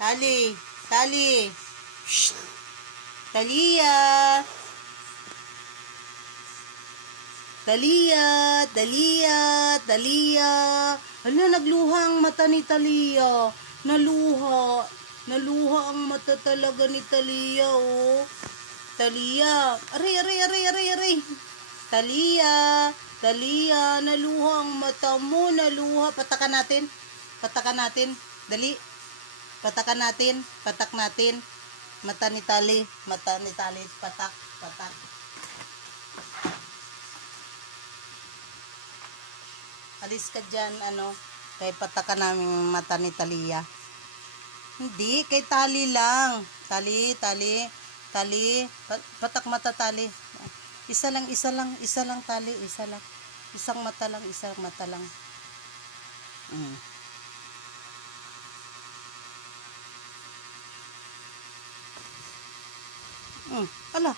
Tali. Tali. Shh. Talia. Talia. Talia. Talia. Hala, nagluha ang mata ni Talia. Naluha. Naluha ang mata talaga ni Talia, oh. Talia. Aray, aray, aray, aray, aray. Talia. Talia. Naluha ang mata mo. Naluha. Patakan natin. Patakan natin. Dali. Patakan natin. Patak natin. Mata ni Tali. Mata ni Tali. Patak. Patak. Alis ka dyan, ano. Kay patakan namin mata ni Talia. Hindi. Kay Tali lang. Tali. Tali. Tali. Patak mata Tali. Isa lang. Isa lang. Isa lang Tali. Isa lang. Isang mata lang. Isang mata lang. Ala.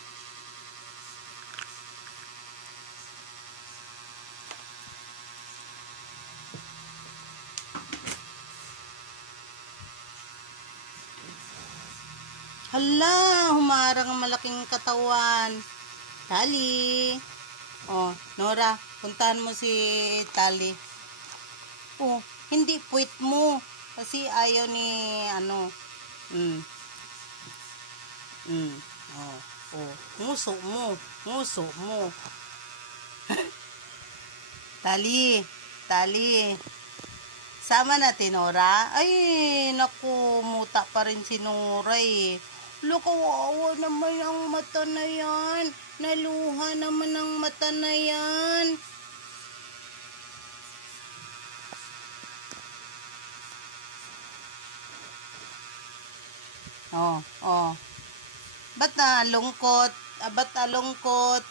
Hala, humarang ang malaking katawan. Tali. Oh, Nora, puntahan mo si Tali. Oh, hindi puwit mo. Kasi ayaw ni, ano, oh, oh, nguso mo. Nguso mo. Tali. Tali. Sama natin, Nora. Ay, naku, muta pa rin si Nora eh. Kawawa naman ang mata na yan. Naluha naman ang mata na yan. Oh, oh. Ba't nalungkot? Ba't nalungkot?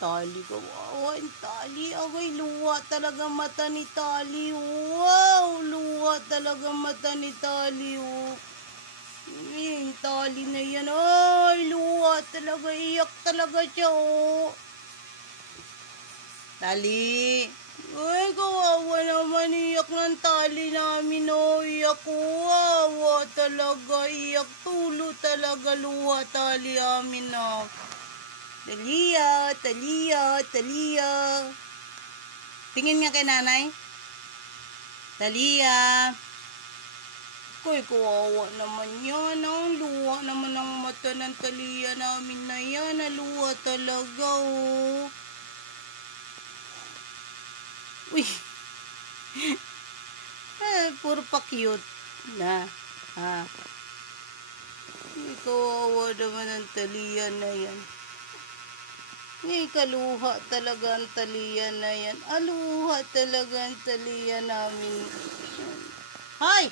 Tali, kawawa ang Tali. Agay, luha talaga mata ni Tali. Wow, luha talaga mata ni Tali. Tali na yan. Ay, luha talaga. Iyak talaga siya. Tali. Ay, kawawa naman. Iyak ng Tali namin. Iyak. Kawawa talaga. Iyak. Tulo talaga. Luha Tali amin. Talia, Talia, Talia. Tingin nga kay nanay. Talia. Koy, kawawa naman yan. Ang luha naman ang mata ng Talia namin na yan. Naluha talaga, oh. Uy. Puro pa cute na. Kawawa naman ang Talia na yan. Kaluha talaga ang Talia na yan. Aluha talaga ang Talia namin. Hoy!